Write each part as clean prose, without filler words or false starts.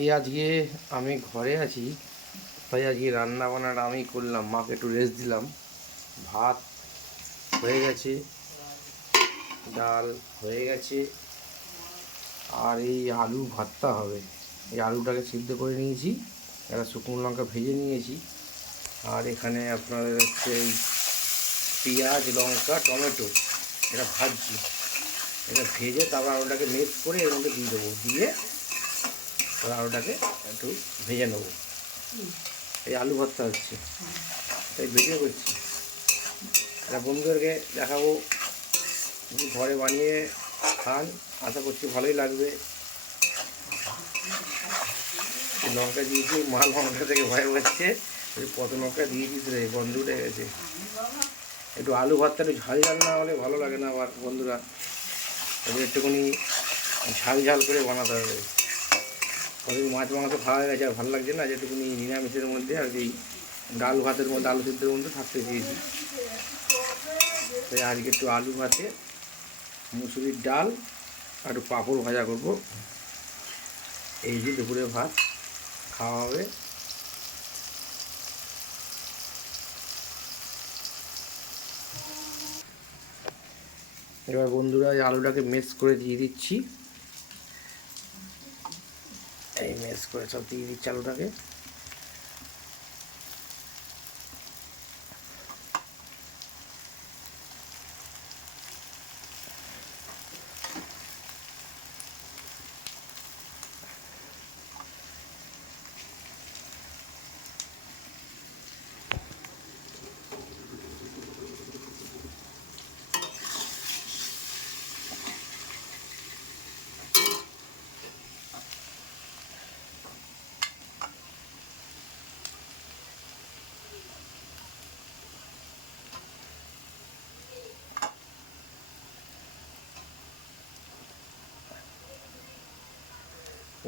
এই আজকে আমি ঘরে আছি, তাই আজকে রান্না বান্নাটা আমি করলাম, মাকে একটু রেস্ট দিলাম। ভাত হয়ে গেছে, ডাল হয়ে গেছে, আর এই আলু ভর্তা হবে। এই আলুটাকে সিদ্ধ করে নিয়েছি, একটা শুকনো লঙ্কা ভেজে নিয়েছি, আর এখানে আপনাদের হচ্ছে এই পেঁয়াজ লঙ্কা টমেটো এটা ভাজছি। এটা ভেজে তারপর আলুটাকে মিক্স করে এর মধ্যে দিয়ে দেবো, দিয়ে তারপর আলুটাকে একটু ভেজে নেবো। এই আলু ভর্তা হচ্ছে, তাই ভিডিও করছি। এটা বন্ধুদেরকে দেখাবো, ঘরে বানিয়ে খান, আশা করছি ভালোই লাগবে। লঙ্কা দিয়েছি, মা লঙ্কা থেকে ভয় পাচ্ছে, কত লঙ্কা দিয়েছিস রে, গন্ধ উঠে গেছে। একটু আলু ভর্তা একটু ঝাল ঝাল না হলে ভালো লাগে না আবার বন্ধুরা, তবে একটুখানি ঝাল ঝাল করে বানাতে হবে। ওদের মাছ মাংস খাওয়া হয়ে গেছে, আর ভালো লাগছে না, যেটুকুনি নিরামিষের মধ্যে আর কি ডাল ভাতের মধ্যে আলু সিদ্ধের মধ্যে থাকতে চেয়েছি। তাই আজকে একটু আলু ভাতে মুসুরির ডাল আর একটু পাঁপড় ভাজা করবো। এই যে দুপুরে ভাত খাওয়া হবে। এবার বন্ধুরা এই আলুটাকে মেশ করে দিয়ে দিচ্ছি, এই মেশ করে সব দিয়ে দিচ্ছি আলুটাকে।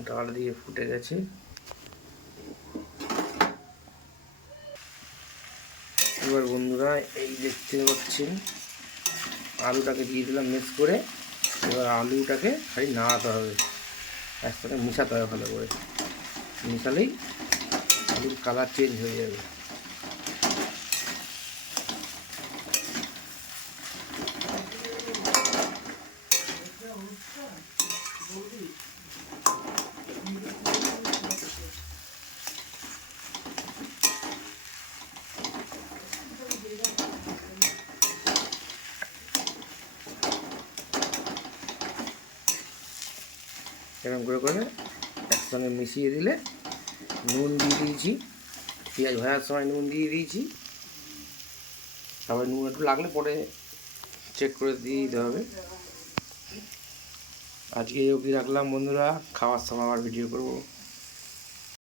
ডাল দিয়ে ফুটে গেছে। এবার বন্ধুরা এই দেখতে পাচ্ছেন আলুটাকে দিয়ে দিলাম মিক্স করে। এবার আলুটাকে খালি নাড়াতে হবে, একসাথে মিশাতে হবে, ভালো করে মিশালেই আলুর কালার চেঞ্জ হয়ে যাবে। এরকম করে করে একসঙ্গে মিশিয়ে দিলে, নুন দিয়ে দিয়েছি, পেঁয়াজ ভাজার সময় নুন দিয়ে দিয়েছি, তারপরে নুন একটু লাগলে পরে চেক করে দিয়ে দিতে হবে। আজকে এই অবধি রাখলাম বন্ধুরা, খাওয়ার সময় আবার ভিডিও করবো।